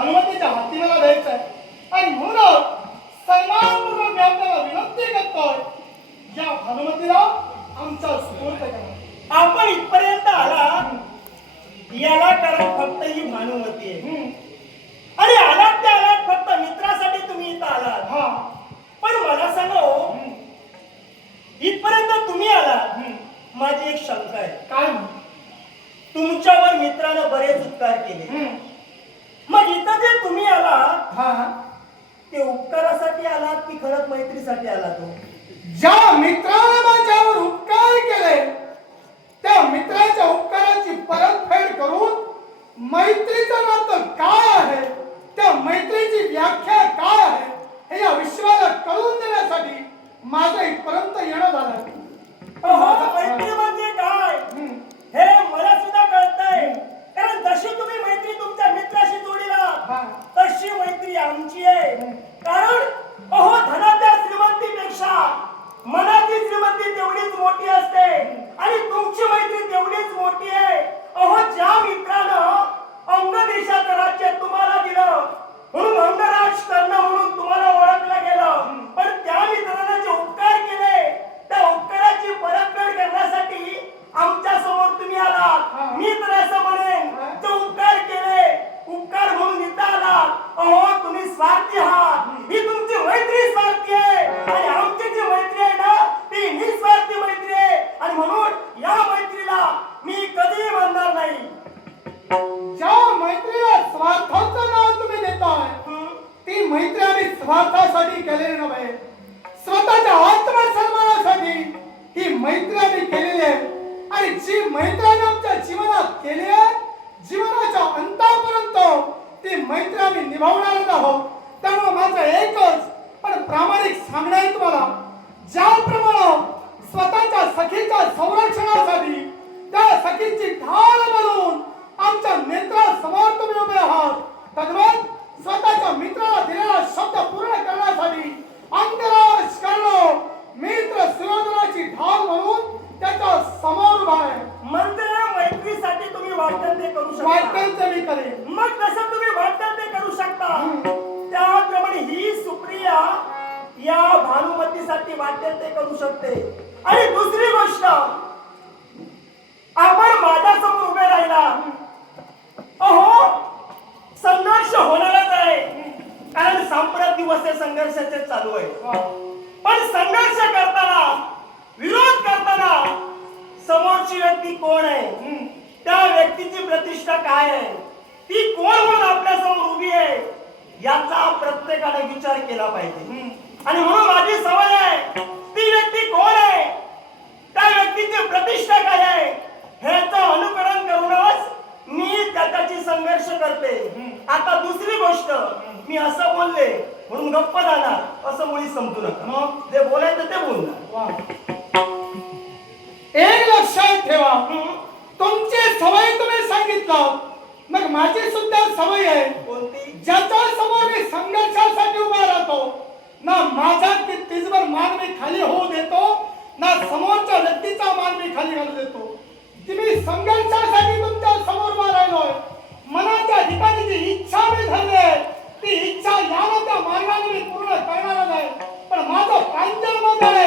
भानुमतीच्या हाती मला द्यायचं आहे आणि म्हणून सन्मानपूर्वक मी आपल्याला विनंती करतोय या भानुमतीला आमचा करा आपण इथपर्यंत आला याला कारण फक्त ही भानुमती आहे. आणि आलात ते आलात फक्त मित्रासाठी तुम्ही इथं आलात हा पण मला सांगा हो. इथपर्यंत तुम्ही आलात. माझी एक शंका आहे काय? तुमच्यावर मित्रानं बरेच उपकार केले. मग इथं जे तुम्ही आलात हा. ते उपकारासाठी आलात की खरंच मैत्रीसाठी आलात हो ज्या मित्राने माझ्यावर उपकार केले त्या मित्राच्या उपकाराची परतफेड करून मैत्रीचं नातं काय आहे? त्या मैत्रीची व्याख्या काय आहे? हे या विश्वाला कळून देण्यासाठी माझं इथपर्यंत येणं झालं. अहो, मैत्री म्हणजे काय. हे मला सुद्धा कळतंय. कारण जशी तुम्ही मैत्री तुमच्या मित्राशी. तशी मैत्री आमची आहे. कारण अहो धनाच्या श्रीमंतीपेक्षा मैत्री आणि स्वार्थासाठी केलेली नव्हे. स्वतःच्या आत्मसन्मानासाठी ही मैत्री आम्ही केलेली आहे. आणि जी मैत्री आमच्या जीवनात केली आहे जीवनाच्या अंतापर्यंत ती मैत्री आम्ही निभावणारच आहोत. त्यामुळे माझं एकच पण प्रामाणिक सांगणं आहे तुम्हाला. ज्याप्रमाणे स्वतःच्या सखीच्या संरक्षणासाठी त्या सखीची ढाल बनवून आमच्या नेत्रासमोर सांप्रत दिवस हे संघर्षाचे चालू आहे. पण संघर्ष करताना विरोध करताना समोरची व्यक्ती कोण आहे? त्या व्यक्तीची प्रतिष्ठा काय आहे? ती कोण म्हणून आपल्यासमोर उभी आहे? याचा प्रत्येकाने विचार केला पाहिजे. आणि म्हणून माझी सवय आहे ती व्यक्ती कोण आहे? त्या व्यक्तीची प्रतिष्ठा काय आहे? ह्याचं अनुकरण करूनच मी त्याच्याशी संघर्ष करते. आता दुसरी गोष्ट मी असं बोलले म्हणून गप्प जाणार असं मुळी समजू नका. मग? जे बोलायचं ते बोलणार. एक लक्षात ठेवा. तुमची सवय तुम्ही सांगितलं. मग माझी सुद्धा सवय आहे. कोणती? ज्याच्या समोर मी संघर्षासाठी उभा राहतो ना माझा तिजभर मान मी खाली होऊ देतो ना समोरच्या व्यक्तीचा मान मी खाली घालू देतो. मी संघर्षासाठी तुमच्यासमोर उभा राहिलोय. मनाच्या ठिकाणी जी इच्छा मी धरली आहे ती इच्छा याला त्या मार्गाने मी पूर्ण करणारच आहे पण माझं प्रांजळ मत आहे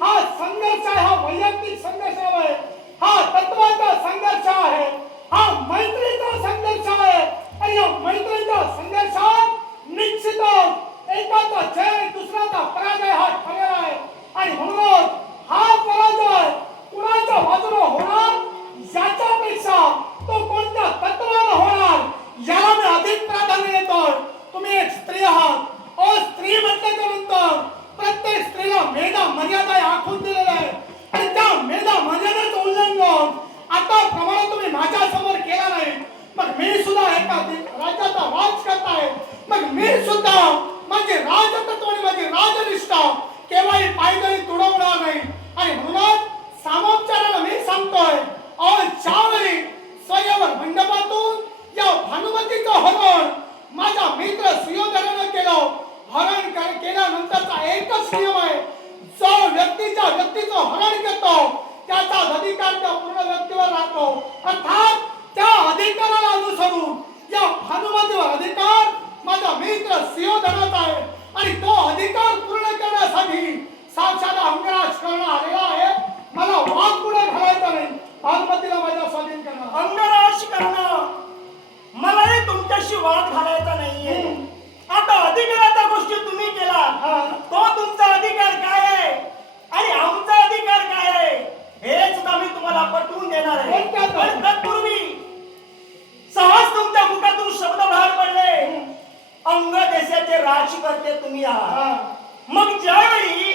हा संघर्ष आहे हा वैयक्तिक संघर्ष आहे. हा तत्वाचा संघर्ष आहे हा मैत्रीचा संघर्ष आहे आणि या मैत्रीच्या संघर्षात निश्चितच एकाचा जय दुसऱ्याचा पराजय हा ठरलेला आहे आणि म्हणूनच हा पराजय कुणाच्या बाजूने होणार याच्यापेक्षा तो कोणत्या तत्वानं होणार याला मी अधिक प्राधान्य देतो तुम्ही एक स्त्री आहात अ स्त्री म्हटल्याच्या नंतर प्रत्येक स्त्रीला मेधा मर्यादा आखून दिलेला आहे आणि त्या मेधा मर्यादेचं उल्लंघन आता प्रमाणे तुम्ही माझ्यासमोर केला नाही मग मी सुद्धा एका दे- राज्याचा राज करताय मग मी सुद्धा माझे राजतत्व आणि माझी राजनिष्ठा केव्हाही पायदळी तुडवणार नाही. आणि म्हणूनच सामोपचाराला मी सांगतोय ज्यावेळी स्वयंवर मंडपातून या भानुमतीचं हरण माझ्या मित्र सुयोधनानं केलं हरण केल्यानंतरचा एकच नियम आहे जो व्यक्तीच्या व्यक्तीचं हरण करतो त्याचा अधिकार त्या पूर्ण व्यक्तीवर राहतो. अर्थात त्या अधिकाराला अनुसरून या भानुमातेवर अधिकार माझा मित्र सिंहदनात आहे. आणि तो अधिकार पूर्ण करण्यासाठी साक्षात अंगराज करणं आलेला आहे. मला वाद पुढे घालायचा नाही. भानुमतीला माझा स्वाधीन करणार अंगराज करणं मलाही तुमच्याशी वाद घालायचा नाहीये. आता अधिकाराच्या गोष्टी तुम्ही केला. तो तुमचा अधिकार काय आहे? आणि आमचा अधिकार काय आहे? हे सुद्धा मी तुम्हाला पटवून देणार आहे. तत्पूर्वी सहज तुमच्या मुखातून शब्द बाहेर पडले. अंग देशाचे राजकर्ते तुम्ही आहात. मग ज्यावेळी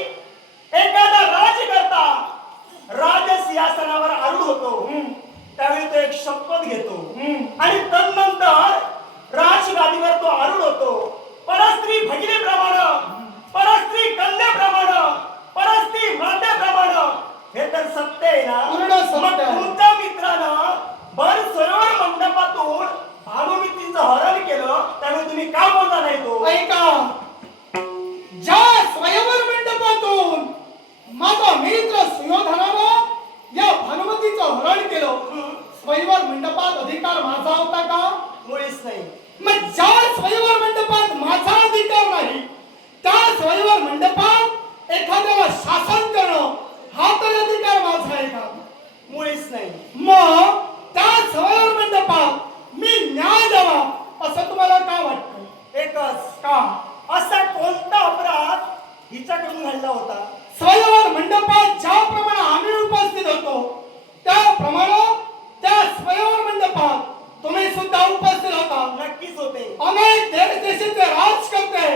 उपस्थित होता. नक्कीच होते. अनेक देश देशाचे राज करते.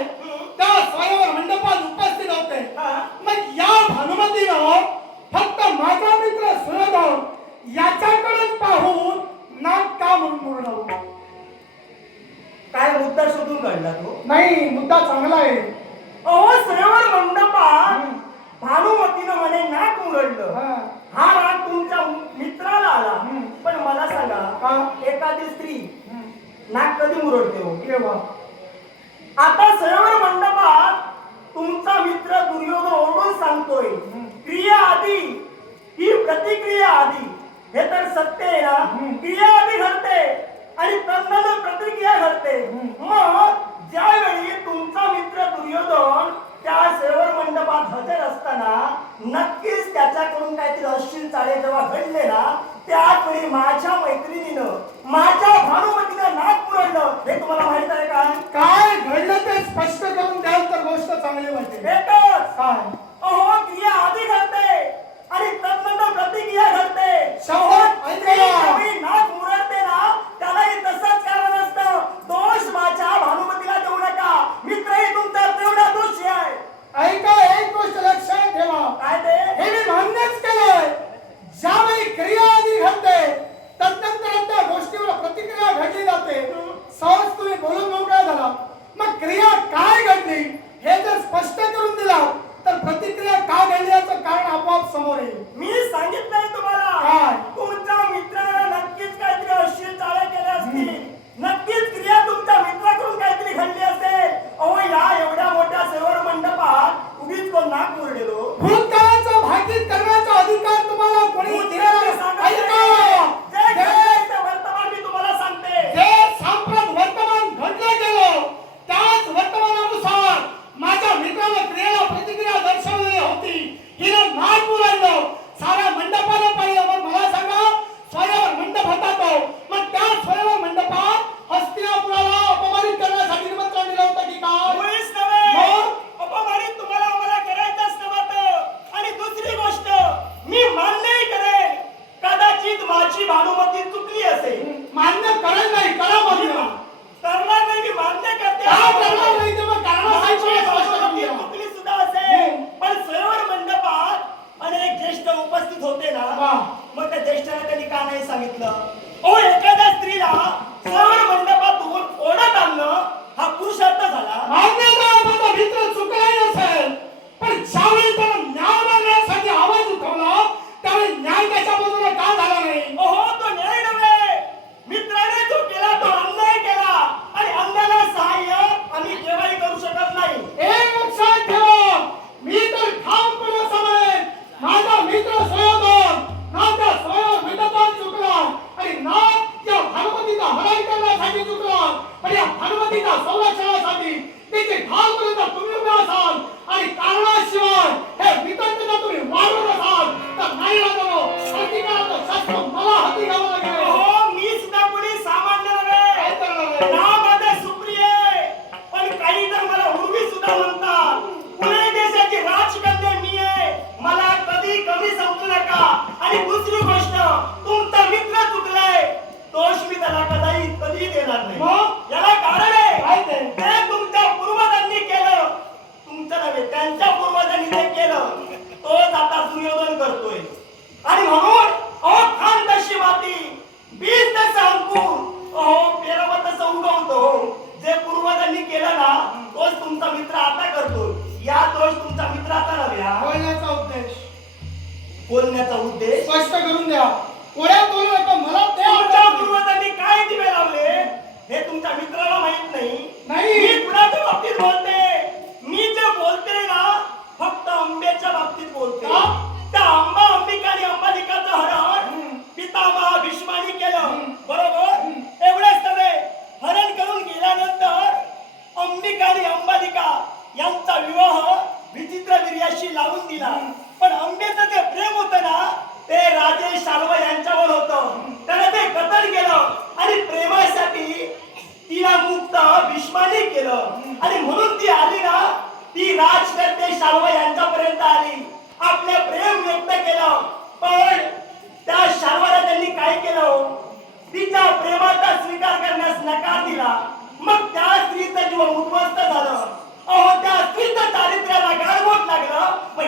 त्या स्वयंवर मंडपात उपस्थित होते. मग या भानुमतीनं फक्त माझा मित्र सुरधन याच्याकडेच पाहून नाक का म्हणून काय मुद्दा शोधून काढला तो? नाही मुद्दा चांगला आहे. अहो स्वयंवर मंडपा भानुमतीनं म्हणे नाक उघडलं हा राग तुमच्या मित्राला आला. पण मला सांगा एखादी स्त्री नाक कधी मुरडते हो? आता सर्व मंडपात तुमचा मित्र दुर्योधन ओरडून सांगतोय क्रिया आधी ही प्रतिक्रिया आधी. हे तर सत्य आहे ना? क्रिया आधी घडते आणि तज्ञ प्रतिक्रिया घडते. मग ज्यावेळी तुमचा मित्र दुर्योधन त्या सेवर मंडपात हजर असताना नक्कीच त्याच्याकडून काहीतरी अश्लील चाळे जेव्हा घडले ना त्यावेळी माझ्या मैत्रिणीनं माझ्या भानुमतीनं नाक पुरडलं हे तुम्हाला माहीत आहे का? काय घडलं ते स्पष्ट करून द्याल तर गोष्ट चांगली वाटते काय? अहो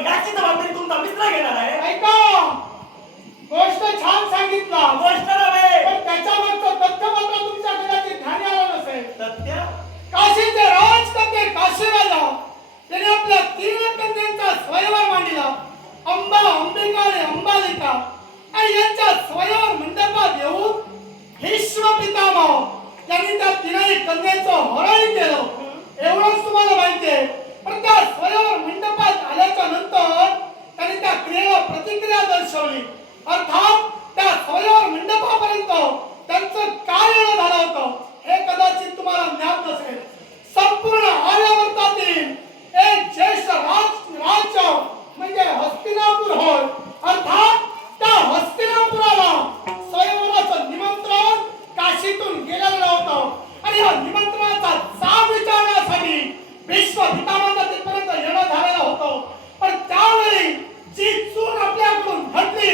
याची जबाबदारी तुमचा मित्र घेणार आहे. ऐका गोष्ट छान सांगितला. गोष्ट नव्हे. पण त्याच्यावरचं तथ्य मात्र तुमच्या कदाचित ध्यानी आलं नसेल. तथ्य काशीचे राज करते काशी राजा त्याने आपल्या तीन कन्यांचा स्वयंवर मांडला. अंबा अंबिका आणि अंबालिका. आणि यांच्या स्वयंवर मंडपात येऊन हिश्व पितामह त्यांनी त्या तिन्ही कन्यांचं हरण केलं. एवढंच तुम्हाला माहितीये पण त्या स्वयंवर मंडपात आल्याच्या दर्शवली अर्थात त्या स्वयंवर मंडपापर्यंत त्यांचं काय येणं झालं होतं हे कदाचित तुम्हाला ज्ञात नसेल. संपूर्ण आर्यावर्तातील एक ज्येष्ठ राज राज्य म्हणजे हस्तिनापूर होय. अर्थात त्या हस्तिनापुराला स्वयंवराचं निमंत्रण काशीतून गेलेलं होतं. आणि या निमंत्रणाचा चाप विचारण्यासाठी विश्व पितामंदातील पर्यंत येणं झालेलं होतं. पण त्यावेळी जी चूक आपल्याकडून घडली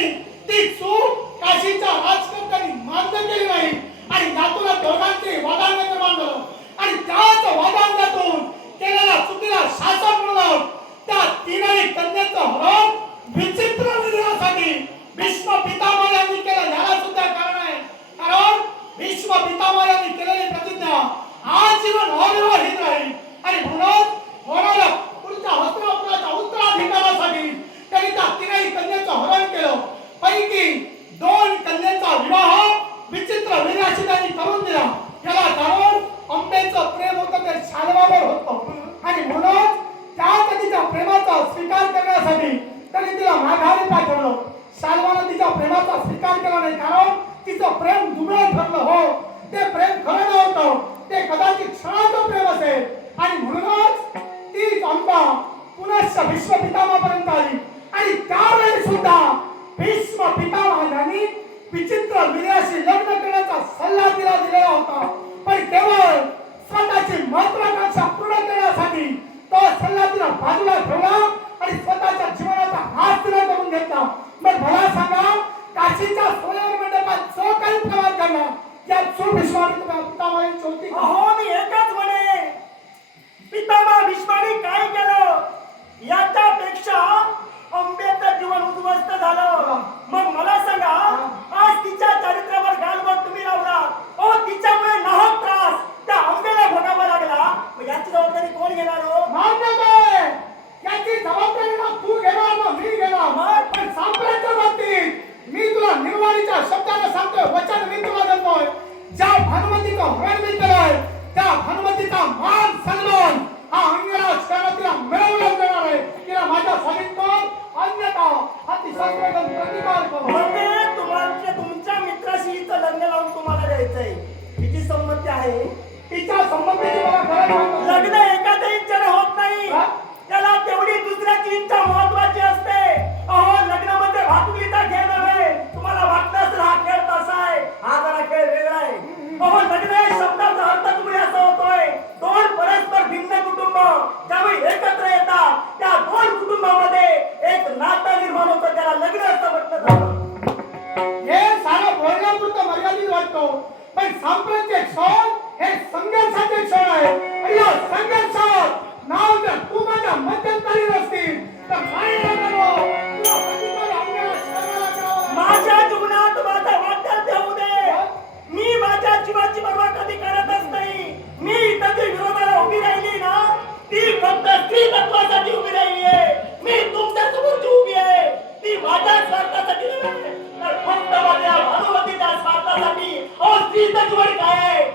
तू गेला ना मी गेला मग पण सापडायच्या बाबतीत मी तुला निर्वाणीच्या शब्दाने सांगतोय वचन मी तुला देतोय. ज्या भानुमतीचा होईल मी केलाय त्या भानुमतीचा मान सन्मान हा अंगराज त्याला तिला मिळवला आहे. तिला माझ्या स्वामीत्व अन्यथा अतिसंवेदन प्रतिकार म्हणजे तुम्हाला तुमच्या मित्राशी इथं लग्न लावून तुम्हाला द्यायचंय. तिची संमती आहे. तिच्या संमतीने मला लग्न एखाद्या इच्छेने होत नाही. त्याला तेवढी दुसऱ्याची इच्छा महत्वाची असते. अहो लग्नामध्ये भातुकलीचा घेणार vida que vai.